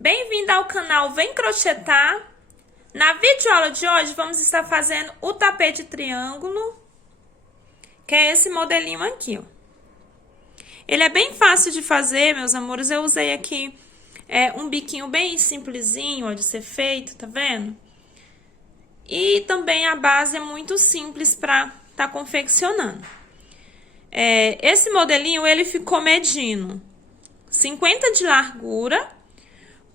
Bem-vindo ao canal Vem Crochetar. Na videoaula de hoje vamos estar fazendo o tapete triângulo, que é esse modelinho aqui, ó. Ele é bem fácil de fazer, meus amores. Eu usei aqui um biquinho bem simplesinho, ó, de ser feito, tá vendo? E também a base é muito simples pra tá confeccionando. Esse modelinho, ele ficou medindo 50 de largura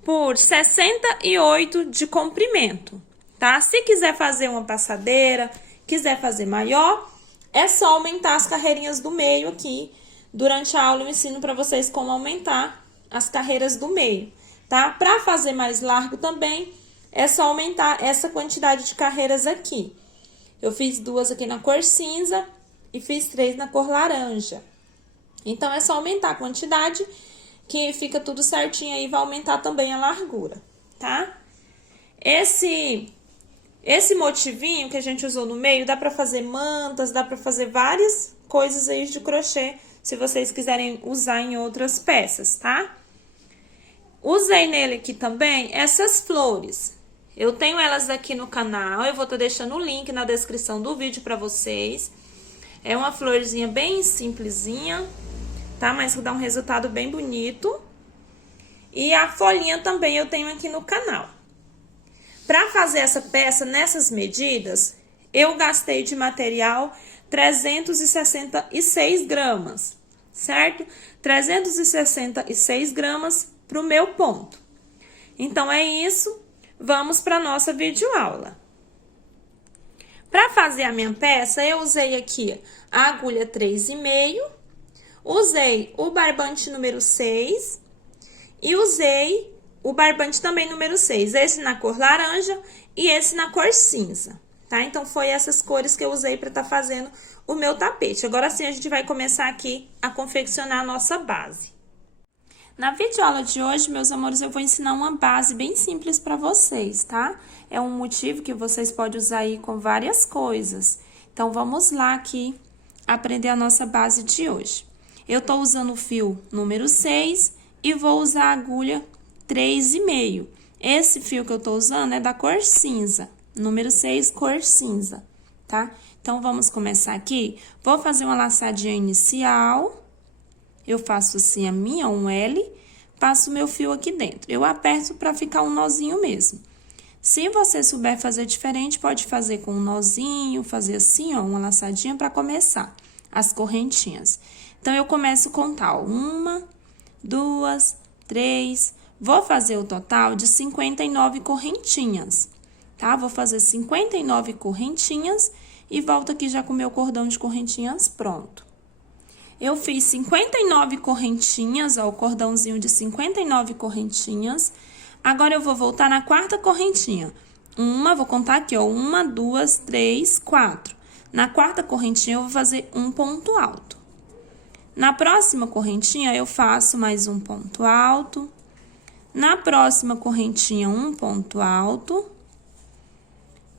por 68 de comprimento, tá? Se quiser fazer uma passadeira, quiser fazer maior, é só aumentar as carreirinhas do meio aqui. Durante a aula eu ensino para vocês como aumentar as carreiras do meio, tá? Para fazer mais largo também, é só aumentar essa quantidade de carreiras aqui. Eu fiz 2 aqui na cor cinza e fiz 3 na cor laranja. Então, é só aumentar a quantidade, que fica tudo certinho aí, vai aumentar também a largura, tá? Esse motivinho que a gente usou no meio, dá pra fazer mantas, dá pra fazer várias coisas aí de crochê, se vocês quiserem usar em outras peças, tá? Usei nele aqui também essas flores. Eu tenho elas aqui no canal, eu vou estar deixando o link na descrição do vídeo pra vocês. É uma florzinha bem simplesinha, tá? Mas dá um resultado bem bonito. E a folhinha também eu tenho aqui no canal. Pra fazer essa peça nessas medidas, eu gastei de material 366 gramas, certo? 366 gramas pro meu ponto. Então, é isso. Vamos pra nossa videoaula. Pra fazer a minha peça, eu usei aqui a agulha 3,5, usei o barbante número 6 e usei o barbante também número 6, esse na cor laranja e esse na cor cinza, tá? Então, foi essas cores que eu usei pra estar fazendo o meu tapete. Agora sim, a gente vai começar aqui a confeccionar a nossa base. Na videoaula de hoje, meus amores, eu vou ensinar uma base bem simples pra vocês, tá? É um motivo que vocês podem usar aí com várias coisas. Então, vamos lá aqui aprender a nossa base de hoje. Eu tô usando o fio número 6 e vou usar a agulha 3,5. Esse fio que eu tô usando é da cor cinza, número 6, cor cinza, tá? Então, vamos começar aqui. Vou fazer uma laçadinha inicial. Eu faço assim a minha, um L, passo o meu fio aqui dentro. Eu aperto pra ficar um nozinho mesmo. Se você souber fazer diferente, pode fazer com um nozinho, fazer assim, ó, uma laçadinha pra começar as correntinhas. Então, eu começo a contar, ó, 1, 2, 3, vou fazer o total de 59 correntinhas, tá? Vou fazer 59 correntinhas e volto aqui já com o meu cordão de correntinhas pronto. Eu fiz 59 correntinhas, ó, o cordãozinho de 59 correntinhas. Agora, eu vou voltar na quarta correntinha. Vou contar aqui, ó, 1, 2, 3, 4. Na quarta correntinha, eu vou fazer um ponto alto. Na próxima correntinha, eu faço mais um ponto alto. Na próxima correntinha, um ponto alto.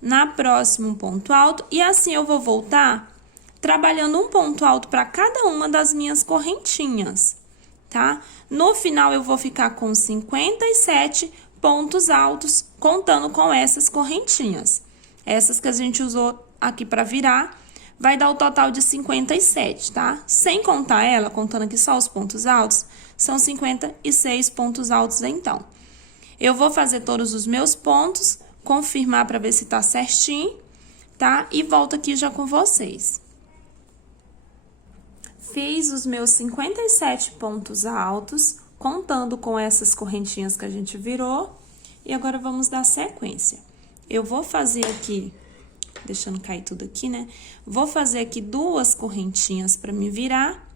Na próxima, um ponto alto. E assim, eu vou voltar trabalhando um ponto alto para cada uma das minhas correntinhas, tá? No final, eu vou ficar com 57 pontos altos, contando com essas correntinhas. Essas que a gente usou aqui para virar, vai dar o total de 57, tá? Sem contar ela, contando aqui só os pontos altos, são 56 pontos altos, então. Eu vou fazer todos os meus pontos, confirmar para ver se tá certinho, tá? E volto aqui já com vocês. Fiz os meus 57 pontos altos, contando com essas correntinhas que a gente virou. E agora, vamos dar sequência. Eu vou fazer aqui, deixando cair tudo aqui, né? Vou fazer aqui 2 correntinhas para me virar.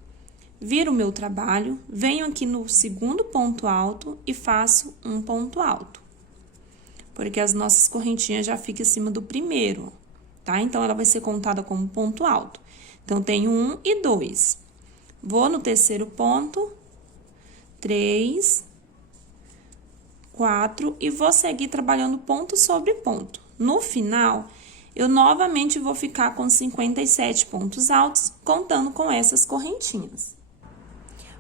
Viro o meu trabalho, venho aqui no segundo ponto alto e faço um ponto alto. Porque as nossas correntinhas já ficam em cima do primeiro, tá? Então, ela vai ser contada como ponto alto. Então, tenho 1 e 2. Vou no terceiro ponto, 3, 4, e vou seguir trabalhando ponto sobre ponto. No final, eu novamente vou ficar com 57 pontos altos, contando com essas correntinhas.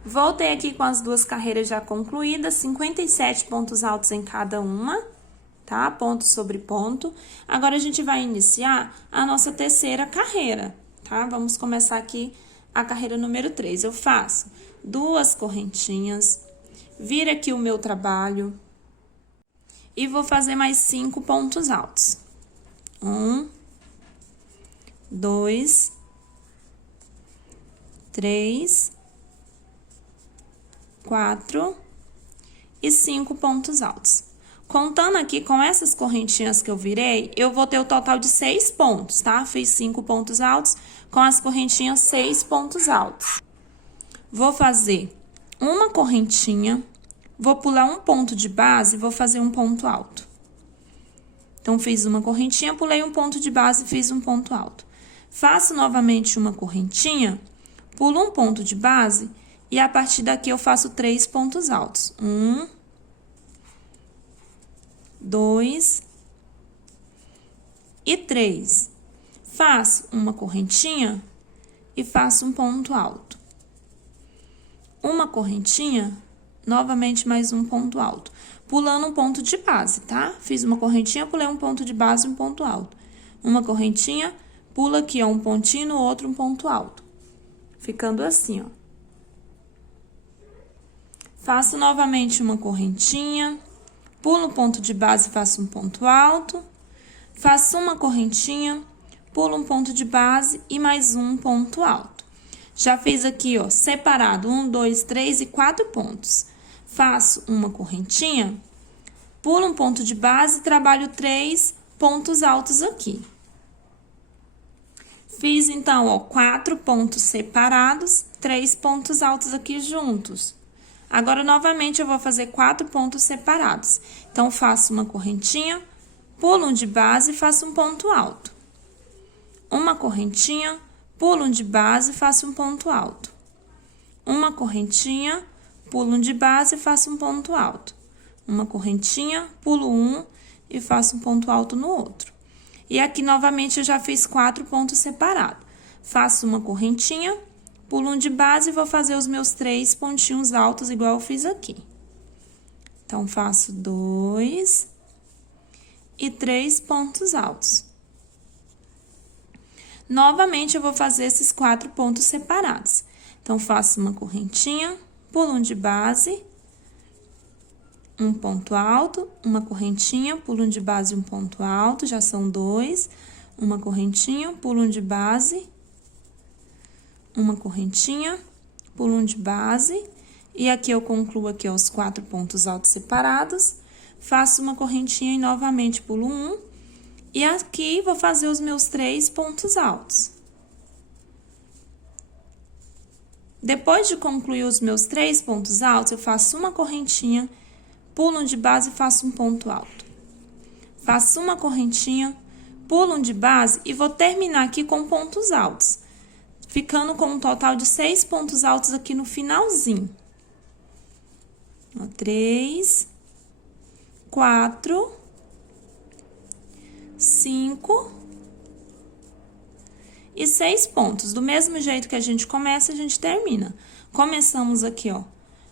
Voltei aqui com as duas carreiras já concluídas, 57 pontos altos em cada uma, tá? Ponto sobre ponto. Agora, a gente vai iniciar a nossa terceira carreira, tá? Vamos começar aqui a carreira número 3. Eu faço 2 correntinhas, viro aqui o meu trabalho e vou fazer mais 5 pontos altos. 1, 2, 3, 4 e 5 pontos altos. Contando aqui com essas correntinhas que eu virei, eu vou ter o total de 6 pontos, tá? Fiz 5 pontos altos, com as correntinhas 6 pontos altos. Vou fazer uma correntinha, vou pular um ponto de base e vou fazer um ponto alto. Então, fiz uma correntinha, pulei um ponto de base e fiz um ponto alto. Faço novamente uma correntinha, pulo um ponto de base e a partir daqui eu faço 3 pontos altos. 1, 2 e 3. Faço uma correntinha e faço um ponto alto. Uma correntinha, novamente mais um ponto alto. Pulando um ponto de base, tá? Fiz uma correntinha, pulei um ponto de base e um ponto alto. Uma correntinha, pula aqui, ó, um pontinho, no outro um ponto alto. Ficando assim, ó. Faço novamente uma correntinha, pulo um ponto de base e faço um ponto alto. Faço uma correntinha, pulo um ponto de base e mais um ponto alto. Já fiz aqui, ó, separado, 1, 2, 3 e 4 pontos. Faço uma correntinha, pulo um ponto de base e trabalho 3 pontos altos aqui. Fiz, então, ó, 4 pontos separados, 3 pontos altos aqui juntos. Agora, novamente, eu vou fazer 4 pontos separados. Então, faço uma correntinha, pulo um de base e faço um ponto alto. Uma correntinha, pulo um de base e faço um ponto alto. Uma correntinha, pulo um de base e faço um ponto alto. Uma correntinha, pulo um e faço um ponto alto no outro. E aqui, novamente, eu já fiz 4 pontos separados. Faço uma correntinha, pulo um de base e vou fazer os meus 3 pontinhos altos, igual eu fiz aqui. Então, faço 2 e 3 pontos altos. Novamente, eu vou fazer esses 4 pontos separados. Então, faço uma correntinha, pulo um de base, um ponto alto, uma correntinha, pulo um de base e um ponto alto, já são 2. Uma correntinha, pulo um de base, uma correntinha, pulo um de base, e aqui eu concluo aqui ó, os 4 pontos altos separados, faço uma correntinha e novamente pulo um, e aqui vou fazer os meus 3 pontos altos. Depois de concluir os meus 3 pontos altos, eu faço uma correntinha, pulo um de base e faço um ponto alto. Faço uma correntinha, pulo um de base e vou terminar aqui com pontos altos, ficando com um total de 6 pontos altos aqui no finalzinho. Ó, 3, 4, 5 e 6 pontos. Do mesmo jeito que a gente começa, a gente termina. Começamos aqui, ó,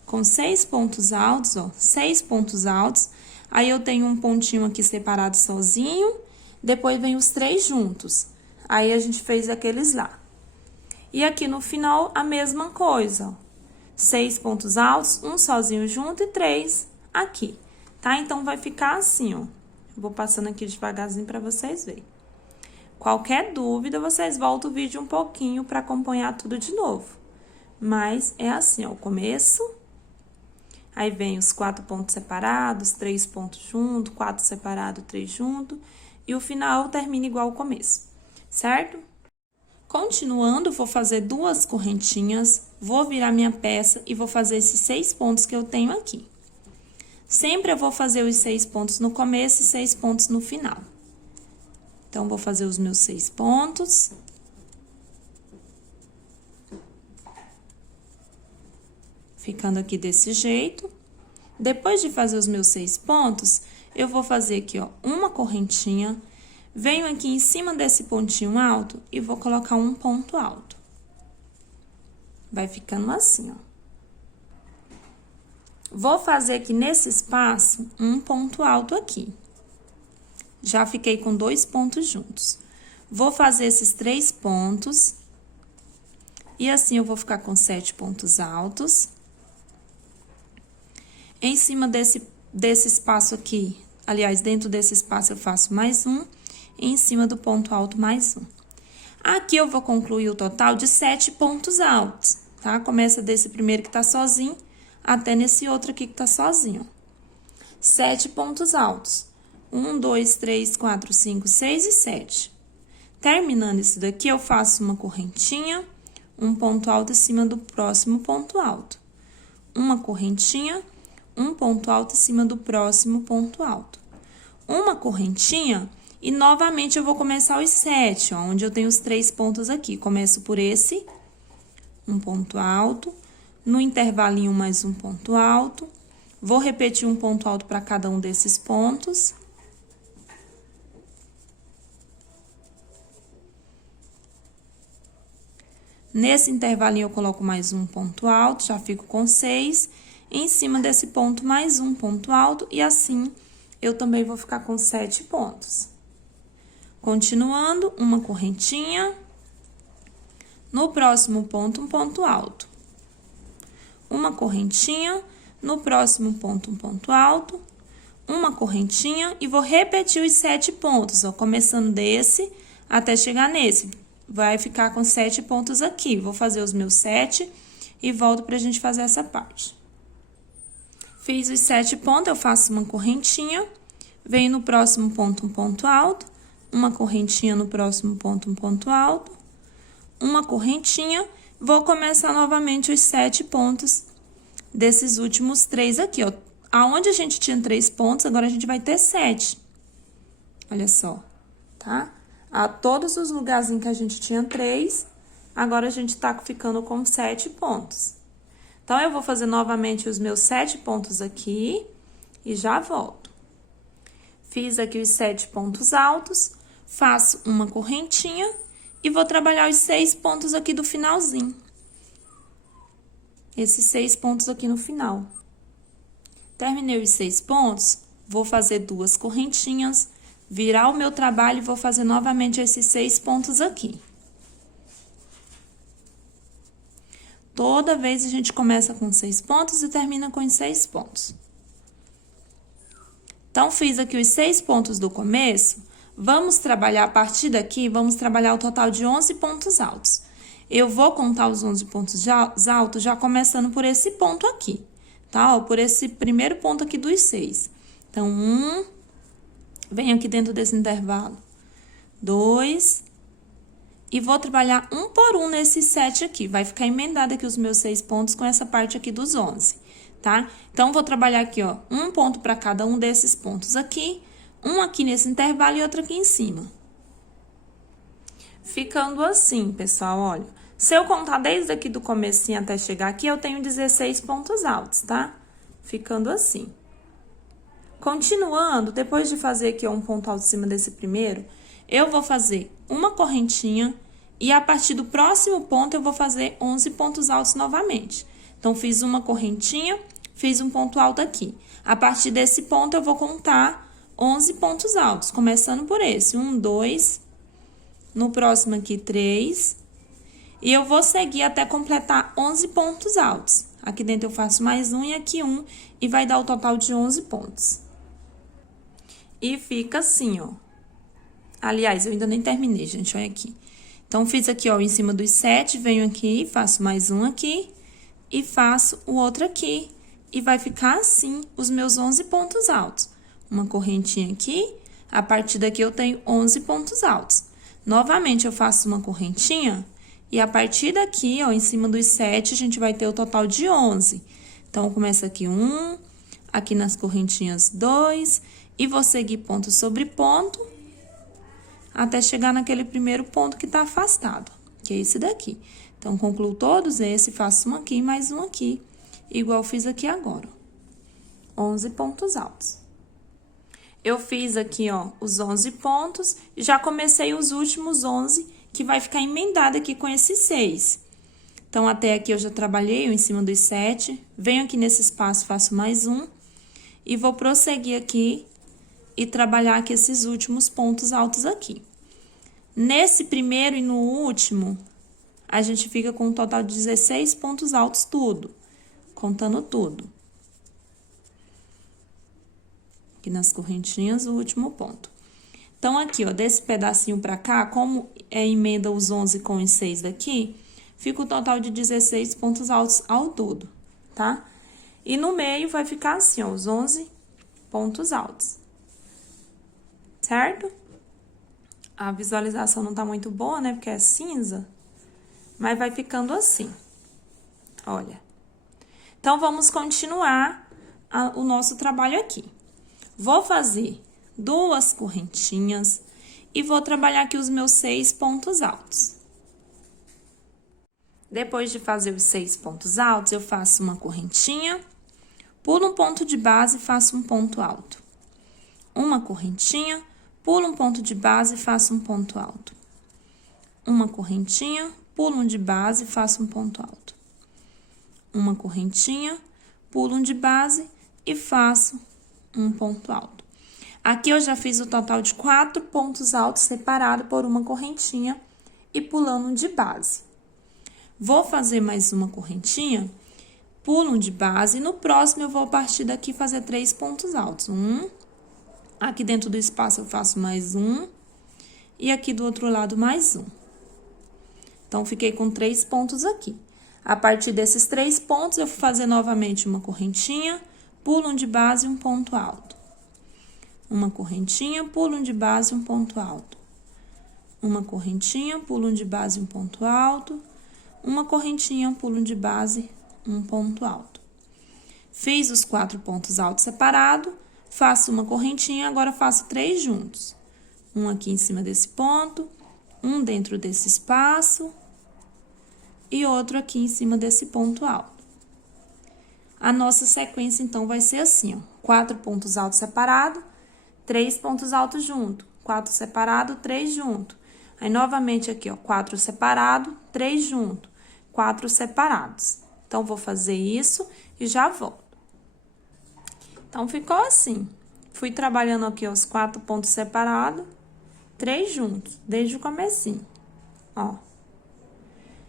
com 6 pontos altos, ó, 6 pontos altos. Aí, eu tenho um pontinho aqui separado sozinho, depois vem os 3 juntos. Aí, a gente fez aqueles lá. E aqui no final, a mesma coisa, ó. 6 pontos altos, um sozinho junto e 3 aqui, tá? Então, vai ficar assim, ó. Vou passando aqui devagarzinho pra vocês verem. Qualquer dúvida, vocês voltam o vídeo um pouquinho pra acompanhar tudo de novo. Mas, é assim, ó, o começo. Aí, vem os 4 pontos separados, 3 pontos junto, 4 separados, 3 junto. E o final termina igual o começo, certo? Continuando, vou fazer 2 correntinhas, vou virar minha peça e vou fazer esses 6 pontos que eu tenho aqui. Sempre eu vou fazer os 6 pontos no começo e 6 pontos no final. Então, vou fazer os meus 6 pontos. Ficando aqui desse jeito. Depois de fazer os meus 6 pontos, eu vou fazer aqui, ó, uma correntinha. Venho aqui em cima desse pontinho alto e vou colocar um ponto alto. Vai ficando assim, ó. Vou fazer aqui nesse espaço um ponto alto aqui. Já fiquei com 2 pontos juntos. Vou fazer esses 3 pontos. E assim eu vou ficar com 7 pontos altos. Em cima desse espaço aqui, aliás, dentro desse espaço eu faço mais um. E em cima do ponto alto, mais um. Aqui eu vou concluir o total de 7 pontos altos, tá? Começa desse primeiro que tá sozinho até nesse outro aqui que tá sozinho. 7 pontos altos. 1, 2, 3, 4, 5, 6 e 7. Terminando isso daqui, eu faço uma correntinha, um ponto alto em cima do próximo ponto alto. Uma correntinha, um ponto alto em cima do próximo ponto alto. Uma correntinha e novamente eu vou começar os 7, ó, onde eu tenho os 3 pontos aqui. Começo por esse, um ponto alto, no intervalinho mais um ponto alto. Vou repetir um ponto alto para cada um desses pontos. Nesse intervalinho, eu coloco mais um ponto alto, já fico com 6. Em cima desse ponto, mais um ponto alto, e assim, eu também vou ficar com 7 pontos. Continuando, uma correntinha. No próximo ponto, um ponto alto. Uma correntinha. No próximo ponto, um ponto alto. Uma correntinha, e vou repetir os 7 pontos, ó, começando desse até chegar nesse. Vai ficar com 7 pontos aqui. Vou fazer os meus 7 e volto pra gente fazer essa parte. Fiz os 7 pontos, eu faço uma correntinha, venho no próximo ponto um ponto alto, uma correntinha no próximo ponto um ponto alto, uma correntinha, vou começar novamente os 7 pontos desses últimos 3 aqui, ó. Aonde a gente tinha 3 pontos, agora a gente vai ter 7. Olha só, tá? A todos os lugares em que a gente tinha 3, agora a gente tá ficando com 7 pontos. Então, eu vou fazer novamente os meus 7 pontos aqui e já volto. Fiz aqui os 7 pontos altos, faço uma correntinha e vou trabalhar os 6 pontos aqui do finalzinho. Esses 6 pontos aqui no final. Terminei os 6 pontos, vou fazer 2 correntinhas, virar o meu trabalho e vou fazer novamente esses 6 pontos aqui. Toda vez a gente começa com 6 pontos e termina com os 6 pontos. Então, fiz aqui os 6 pontos do começo. Vamos trabalhar a partir daqui, vamos trabalhar o total de 11 pontos altos. Eu vou contar os 11 pontos altos já começando por esse ponto aqui, tá? Ó, por esse primeiro ponto aqui dos 6. Então, 1, vem aqui dentro desse intervalo, 2, e vou trabalhar um por um nesses 7 aqui. Vai ficar emendado aqui os meus 6 pontos com essa parte aqui dos 11, tá? Então, vou trabalhar aqui, ó, um ponto para cada um desses pontos aqui, um aqui nesse intervalo e outro aqui em cima. Ficando assim, pessoal, olha. Se eu contar desde aqui do comecinho até chegar aqui, eu tenho 16 pontos altos, tá? Ficando assim. Continuando, depois de fazer aqui um ponto alto em cima desse primeiro, eu vou fazer uma correntinha e a partir do próximo ponto eu vou fazer 11 pontos altos novamente. Então, fiz uma correntinha, fiz um ponto alto aqui. A partir desse ponto eu vou contar 11 pontos altos, começando por esse. 1, 2, no próximo aqui 3, e eu vou seguir até completar 11 pontos altos. Aqui dentro eu faço mais um e aqui um, e vai dar o total de 11 pontos. E fica assim, ó. Aliás, eu ainda nem terminei, gente, olha aqui. Então, fiz aqui, ó, em cima dos 7, venho aqui, faço mais um aqui, e faço o outro aqui. E vai ficar assim, os meus 11 pontos altos. Uma correntinha aqui, a partir daqui eu tenho 11 pontos altos. Novamente, eu faço uma correntinha, e a partir daqui, ó, em cima dos 7, a gente vai ter o total de 11. Então, começa aqui 1, aqui nas correntinhas 2, e vou seguir ponto sobre ponto, até chegar naquele primeiro ponto que tá afastado, que é esse daqui. Então, concluo todos esses, faço um aqui e mais um aqui, igual fiz aqui agora. 11 pontos altos. Eu fiz aqui, ó, os 11 pontos, e já comecei os últimos 11, que vai ficar emendado aqui com esses 6. Então, até aqui eu já trabalhei em cima dos 7. Venho aqui nesse espaço, faço mais um. E vou prosseguir aqui e trabalhar aqui esses últimos pontos altos aqui. Nesse primeiro e no último, a gente fica com um total de 16 pontos altos tudo, contando tudo. Aqui nas correntinhas, o último ponto. Então, aqui, ó, desse pedacinho pra cá, como emenda os 11 com os 6 daqui, fica o total de 16 pontos altos ao todo, tá? E no meio vai ficar assim, ó, os 11 pontos altos. Certo? A visualização não tá muito boa, né? Porque é cinza. Mas vai ficando assim. Olha. Então, vamos continuar o nosso trabalho aqui. Vou fazer 2 correntinhas e vou trabalhar aqui os meus 6 pontos altos. Depois de fazer os 6 pontos altos, eu faço uma correntinha, pulo um ponto de base e faço um ponto alto. Uma correntinha, pulo um ponto de base e faço um ponto alto. Uma correntinha, pulo um de base e faço um ponto alto. Uma correntinha, pulo um de base e faço um ponto alto. Aqui eu já fiz o total de 4 pontos altos separado por uma correntinha e pulando um de base. Vou fazer mais uma correntinha, pulo um de base e no próximo eu vou partir daqui fazer 3 pontos altos. Aqui dentro do espaço eu faço mais um e aqui do outro lado mais um. Então, fiquei com 3 pontos aqui. A partir desses 3 pontos, eu vou fazer novamente uma correntinha, pulo um de base e um ponto alto. Uma correntinha, pulo um de base e um ponto alto. Uma correntinha, pulo um de base e um ponto alto. Uma correntinha, pulo um de base, um ponto alto. Fiz os 4 pontos altos separados, faço uma correntinha, agora faço 3 juntos. Um aqui em cima desse ponto, um dentro desse espaço e outro aqui em cima desse ponto alto. A nossa sequência, então, vai ser assim, ó. 4 pontos altos separados, 3 pontos altos junto, 4 separado, 3 junto. Aí, novamente aqui, ó, 4 separado, 3 junto, 4 separados. Então, vou fazer isso e já volto. Então, ficou assim. Fui trabalhando aqui os 4 pontos separados, 3 juntos, desde o comecinho, ó.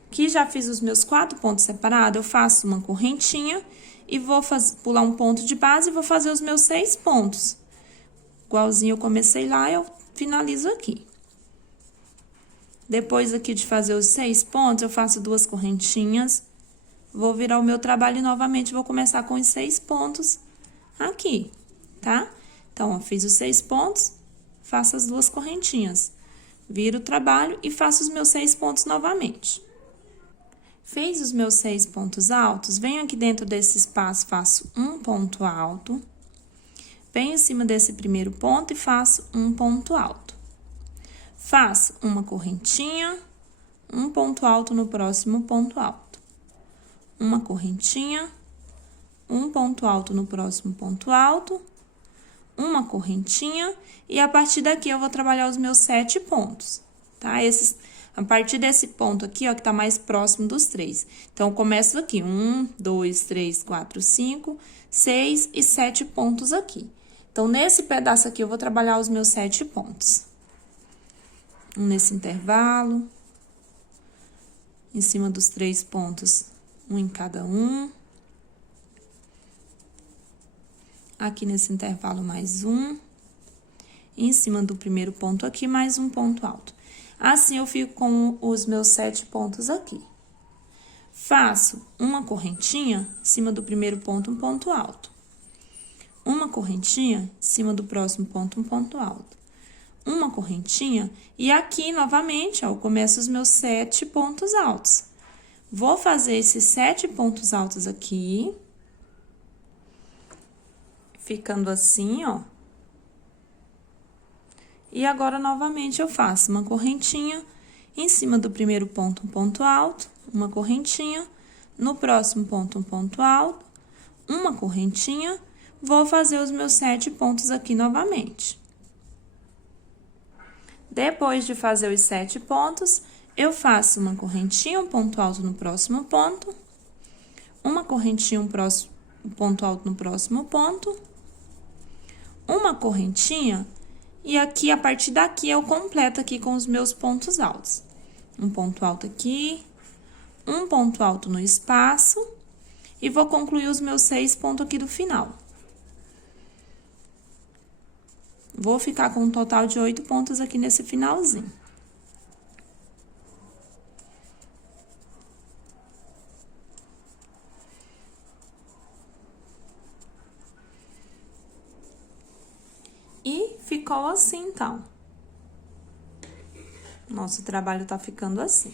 Aqui já fiz os meus 4 pontos separados, eu faço uma correntinha e vou pular um ponto de base e vou fazer os meus 6 pontos. Igualzinho eu comecei lá, eu finalizo aqui. Depois aqui de fazer os 6 pontos, eu faço 2 correntinhas, vou virar o meu trabalho e novamente vou começar com os 6 pontos aqui, tá? Então, ó, fiz os 6 pontos, faço as 2 correntinhas, viro o trabalho e faço os meus 6 pontos novamente. Fiz os meus 6 pontos altos, venho aqui dentro desse espaço, faço um ponto alto, venho em cima desse primeiro ponto e faço um ponto alto. Faço uma correntinha, um ponto alto no próximo ponto alto. Uma correntinha, um ponto alto no próximo ponto alto, uma correntinha, e a partir daqui eu vou trabalhar os meus 7 pontos, tá? A partir desse ponto aqui, ó, que tá mais próximo dos 3. Então, eu começo aqui, 1, 2, 3, 4, 5, 6 e 7 pontos aqui. Então, nesse pedaço aqui, eu vou trabalhar os meus 7 pontos. Um nesse intervalo, em cima dos 3 pontos, um em cada um. Aqui nesse intervalo, mais um. E em cima do primeiro ponto aqui, mais um ponto alto. Assim, eu fico com os meus 7 pontos aqui. Faço uma correntinha em cima do primeiro ponto, um ponto alto. Uma correntinha em cima do próximo ponto, um ponto alto. Uma correntinha, e aqui, novamente, ó, eu começo os meus 7 pontos altos. Vou fazer esses 7 pontos altos aqui, ficando assim, ó. E agora, novamente, eu faço uma correntinha em cima do primeiro ponto, um ponto alto, uma correntinha, no próximo ponto, um ponto alto, uma correntinha, vou fazer os meus 7 pontos aqui novamente. Depois de fazer os 7 pontos, Eu faço uma correntinha, um ponto alto no próximo ponto, uma correntinha, um ponto alto no próximo ponto, uma correntinha, e aqui, a partir daqui, eu completo aqui com os meus pontos altos. Um ponto alto aqui, um ponto alto no espaço, e vou concluir os meus 6 pontos aqui do final. Vou ficar com um total de 8 pontos aqui nesse finalzinho. E ficou assim, então. Nosso trabalho tá ficando assim.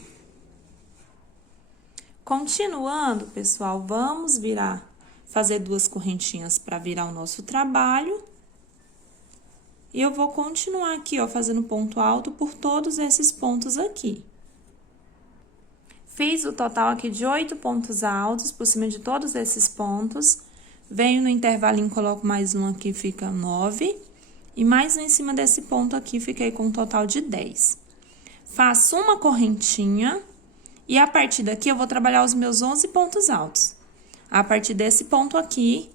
Continuando, pessoal, vamos fazer 2 correntinhas para virar o nosso trabalho. E eu vou continuar aqui, ó, fazendo ponto alto por todos esses pontos aqui. Fiz o total aqui de 8 pontos altos por cima de todos esses pontos. Venho no intervalinho, coloco mais um aqui, fica 9. E mais um em cima desse ponto aqui, fiquei com um total de 10. Faço uma correntinha e a partir daqui eu vou trabalhar os meus 11 pontos altos. A partir desse ponto aqui,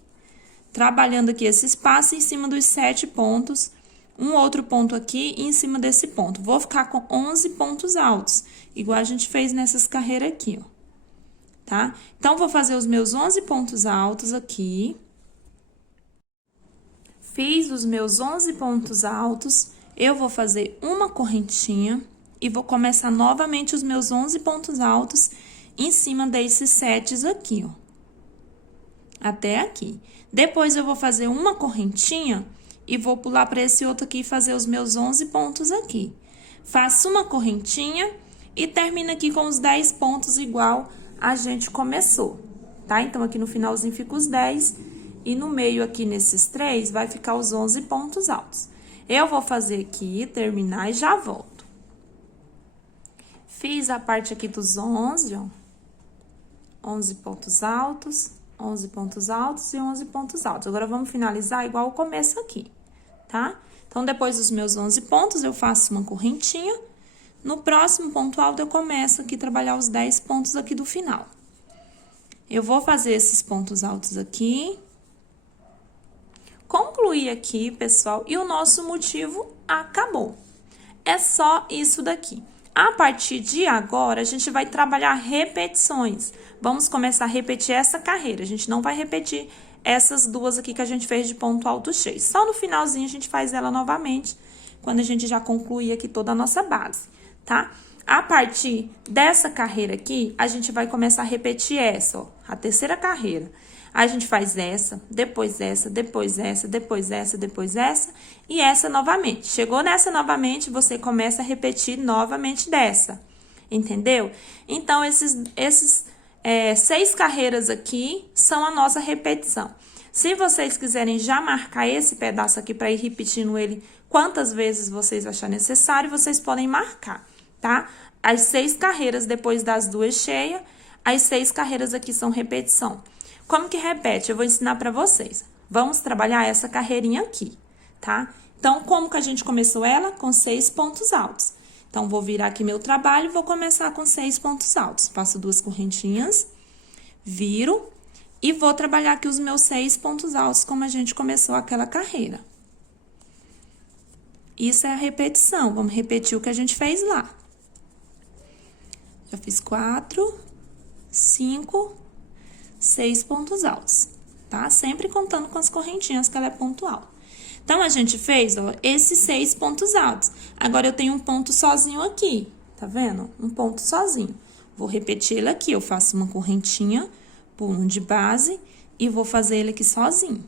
trabalhando aqui esse espaço em cima dos 7 pontos, um outro ponto aqui e em cima desse ponto. Vou ficar com 11 pontos altos, igual a gente fez nessas carreiras aqui, ó. Tá? Então, vou fazer os meus 11 pontos altos aqui. Fiz os meus 11 pontos altos, eu vou fazer uma correntinha e vou começar novamente os meus 11 pontos altos em cima desses 7 aqui, ó. Até aqui. Depois, eu vou fazer uma correntinha e vou pular para esse outro aqui e fazer os meus 11 pontos aqui. Faço uma correntinha e termino aqui com os 10 pontos igual a gente começou, tá? Então, aqui no finalzinho fica os 10. E no meio aqui, nesses 3, vai ficar os 11 pontos altos. Eu vou fazer aqui, terminar e já volto. Fiz a parte aqui dos 11, ó. 11 pontos altos, 11 pontos altos e 11 pontos altos. Agora, vamos finalizar igual o começo aqui, tá? Então, depois dos meus 11 pontos, eu faço uma correntinha. No próximo ponto alto, eu começo aqui a trabalhar os 10 pontos aqui do final. Eu vou fazer esses pontos altos aqui. Concluir aqui, pessoal, e o nosso motivo acabou. É só isso daqui. A partir de agora, a gente vai trabalhar repetições. Vamos começar a repetir essa carreira. A gente não vai repetir essas 2 aqui que a gente fez de ponto alto cheio. Só no finalzinho a gente faz ela novamente, quando a gente já concluir aqui toda a nossa base, tá? A partir dessa carreira aqui, a gente vai começar a repetir essa, ó, a terceira carreira. Aí, a gente faz essa, depois essa, depois essa, depois essa, depois essa e essa novamente. Chegou nessa novamente, você começa a repetir novamente dessa, entendeu? Então, esses 6 carreiras aqui são a nossa repetição. Se vocês quiserem já marcar esse pedaço aqui para ir repetindo ele quantas vezes vocês acharem necessário, vocês podem marcar, tá? As 6 carreiras depois das 2 cheias, as 6 carreiras aqui são repetição. Como que repete? Eu vou ensinar pra vocês. Vamos trabalhar essa carreirinha aqui, tá? Então, como que a gente começou ela? Com 6 pontos altos. Então, vou virar aqui meu trabalho e vou começar com 6 pontos altos. Faço 2 correntinhas, viro e vou trabalhar aqui os meus 6 pontos altos, como a gente começou aquela carreira. Isso é a repetição. Vamos repetir o que a gente fez lá. Já fiz 4, 5... 6 pontos altos, tá? Sempre contando com as correntinhas, que ela é pontual. Então, a gente fez, ó, esses 6 pontos altos. Agora, eu tenho um ponto sozinho aqui, tá vendo? Um ponto sozinho. Vou repetir ele aqui, eu faço uma correntinha, pulo um de base e vou fazer ele aqui sozinho.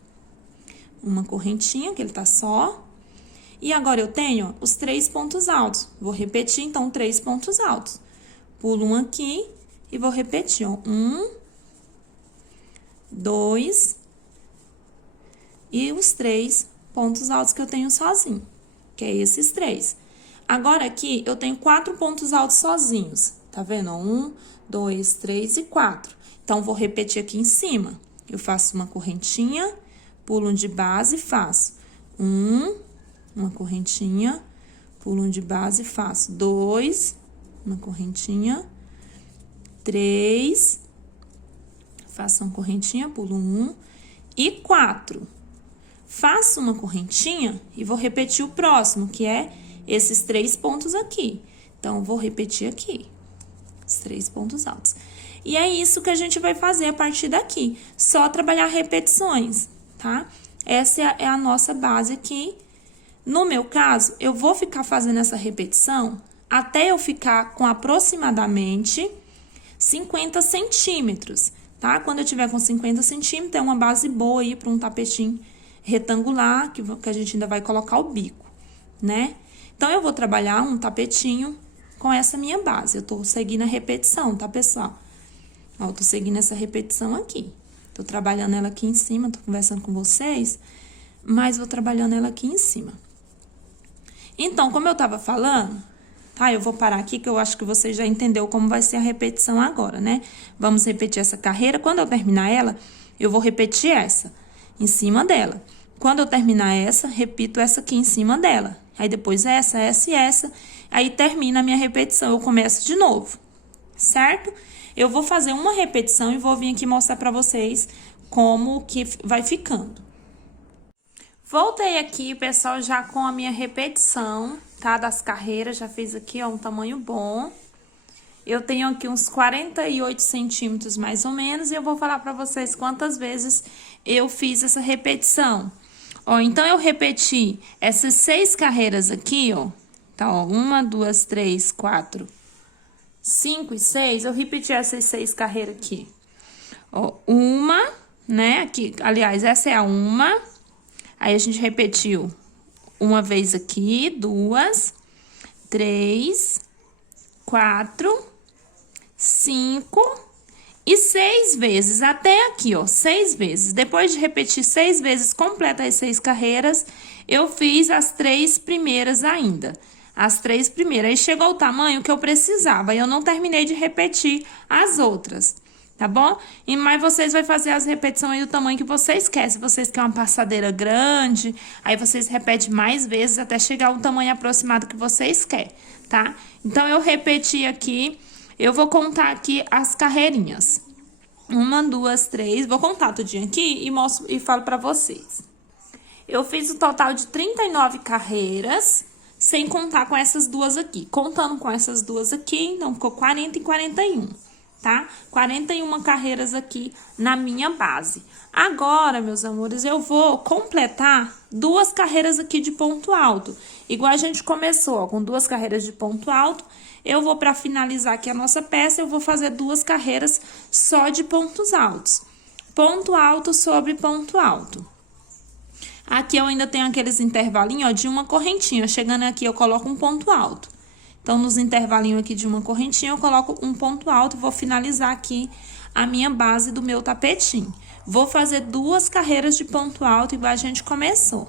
Uma correntinha, que ele tá só. E agora, eu tenho os 3 pontos altos. Vou repetir, então, 3 pontos altos. Pulo um aqui e vou repetir, ó. 1, 2 e os 3 pontos altos que eu tenho sozinho, que é esses 3. Agora, aqui, eu tenho 4 pontos altos sozinhos, tá vendo? 1, 2, 3 e 4. Então, vou repetir aqui em cima. Eu faço uma correntinha, pulo um de base e faço uma correntinha, pulo um de base e faço 2, uma correntinha, 3, faço uma correntinha, pulo 1 e 4. Faço uma correntinha e vou repetir o próximo, que é esses 3 pontos aqui. Então, eu vou repetir aqui, os 3 pontos altos. E é isso que a gente vai fazer a partir daqui, só trabalhar repetições, tá? Essa é a nossa base aqui. No meu caso, eu vou ficar fazendo essa repetição até eu ficar com aproximadamente 50 centímetros, tá? Quando eu tiver com 50 centímetros, é uma base boa aí para um tapetinho retangular, que a gente ainda vai colocar o bico, né? Então, eu vou trabalhar um tapetinho com essa minha base. Eu tô seguindo a repetição, tá, pessoal? Ó, eu tô seguindo essa repetição aqui. Tô trabalhando ela aqui em cima, tô conversando com vocês, mas vou trabalhando ela aqui em cima. Então, como eu tava falando, tá? Eu vou parar aqui, que eu acho que você já entendeu como vai ser a repetição agora, né? Vamos repetir essa carreira. Quando eu terminar ela, eu vou repetir essa em cima dela. Quando eu terminar essa, repito essa aqui em cima dela. Aí, depois essa e essa. Aí, termina a minha repetição. Eu começo de novo, certo? Eu vou fazer uma repetição e vou vir aqui mostrar pra vocês como que vai ficando. Voltei aqui, pessoal, já com a minha repetição, tá? Das carreiras, já fiz aqui, ó, um tamanho bom. Eu tenho aqui uns 48 centímetros, mais ou menos, e eu vou falar pra vocês quantas vezes eu fiz essa repetição. Ó, então, eu repeti essas 6 carreiras aqui, ó. Tá, ó, 1, 2, 3, 4, 5 e 6. Eu repeti essas 6 carreiras aqui. Ó, uma, né? Aqui, aliás, essa é a uma. Aí, a gente repetiu uma vez aqui, 2, 3, 4, 5 e 6 vezes, até aqui, ó, 6 vezes. Depois de repetir 6 vezes, completa as 6 carreiras, eu fiz as 3 primeiras ainda. As 3 primeiras. Aí, chegou o tamanho que eu precisava, e eu não terminei de repetir as outras. Tá bom? Mas vocês vão fazer as repetições do tamanho que vocês querem. Se vocês querem uma passadeira grande, aí vocês repetem mais vezes até chegar ao tamanho aproximado que vocês querem, tá? Então, eu repeti aqui, eu vou contar aqui as carreirinhas. 1, 2, 3, vou contar tudinho aqui e mostro e falo pra vocês. Eu fiz o total de 39 carreiras, sem contar com essas duas aqui. Contando com essas duas aqui, então ficou 40 e 41. Tá? 41 carreiras aqui na minha base. Agora, meus amores, eu vou completar 2 carreiras aqui de ponto alto. Igual a gente começou, ó, com 2 carreiras de ponto alto, eu vou, para finalizar aqui a nossa peça, eu vou fazer 2 carreiras só de pontos altos. Ponto alto sobre ponto alto. Aqui eu ainda tenho aqueles intervalinhos, ó, de uma correntinha. Chegando aqui, eu coloco um ponto alto. Então, nos intervalinhos aqui de uma correntinha, eu coloco um ponto alto e vou finalizar aqui a minha base do meu tapetinho. Vou fazer 2 carreiras de ponto alto, igual a gente começou.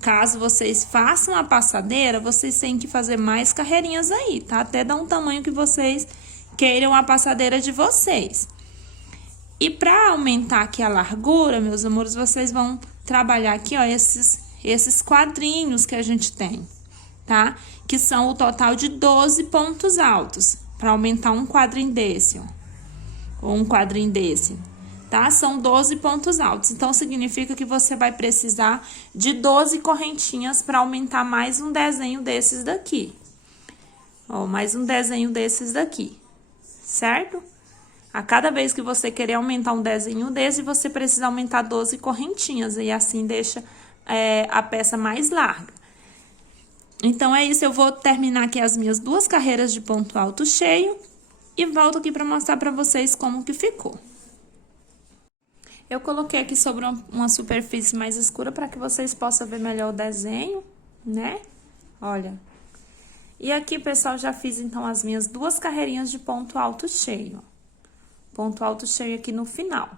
Caso vocês façam a passadeira, vocês têm que fazer mais carreirinhas aí, tá? Até dar um tamanho que vocês queiram a passadeira de vocês. E pra aumentar aqui a largura, meus amores, vocês vão trabalhar aqui, ó, esses quadrinhos que a gente tem, tá? Que são o total de 12 pontos altos, para aumentar um quadrinho desse, ó, ou um quadrinho desse, tá? São 12 pontos altos, então significa que você vai precisar de 12 correntinhas para aumentar mais um desenho desses daqui. Ó, mais um desenho desses daqui, certo? A cada vez que você querer aumentar um desenho desse, você precisa aumentar 12 correntinhas, e assim deixa a peça mais larga. Então, é isso, eu vou terminar aqui as minhas 2 carreiras de ponto alto cheio e volto aqui para mostrar para vocês como que ficou. Eu coloquei aqui sobre uma superfície mais escura para que vocês possam ver melhor o desenho, né? Olha. E aqui, pessoal, já fiz, então, as minhas 2 carreirinhas de ponto alto cheio. Ponto alto cheio aqui no final.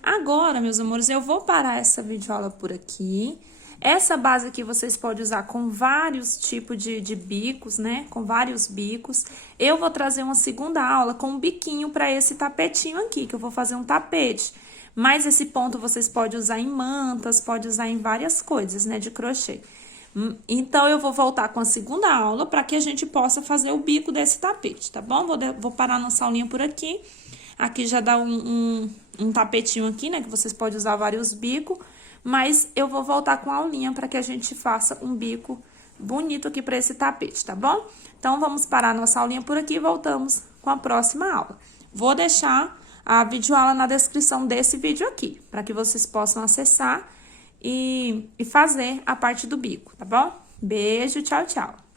Agora, meus amores, eu vou parar essa videoaula por aqui. Essa base aqui vocês podem usar com vários tipos de bicos, né? Com vários bicos. Eu vou trazer uma segunda aula com um biquinho para esse tapetinho aqui, que eu vou fazer um tapete. Mas esse ponto vocês podem usar em mantas, pode usar em várias coisas, né? De crochê. Então, eu vou voltar com a segunda aula para que a gente possa fazer o bico desse tapete, tá bom? Vou parar nossa aulinha por aqui. Aqui já dá um tapetinho aqui, né? Que vocês podem usar vários bicos. Mas eu vou voltar com a aulinha para que a gente faça um bico bonito aqui para esse tapete, tá bom? Então, vamos parar nossa aulinha por aqui e voltamos com a próxima aula. Vou deixar a videoaula na descrição desse vídeo aqui, para que vocês possam acessar e fazer a parte do bico, tá bom? Beijo, tchau, tchau!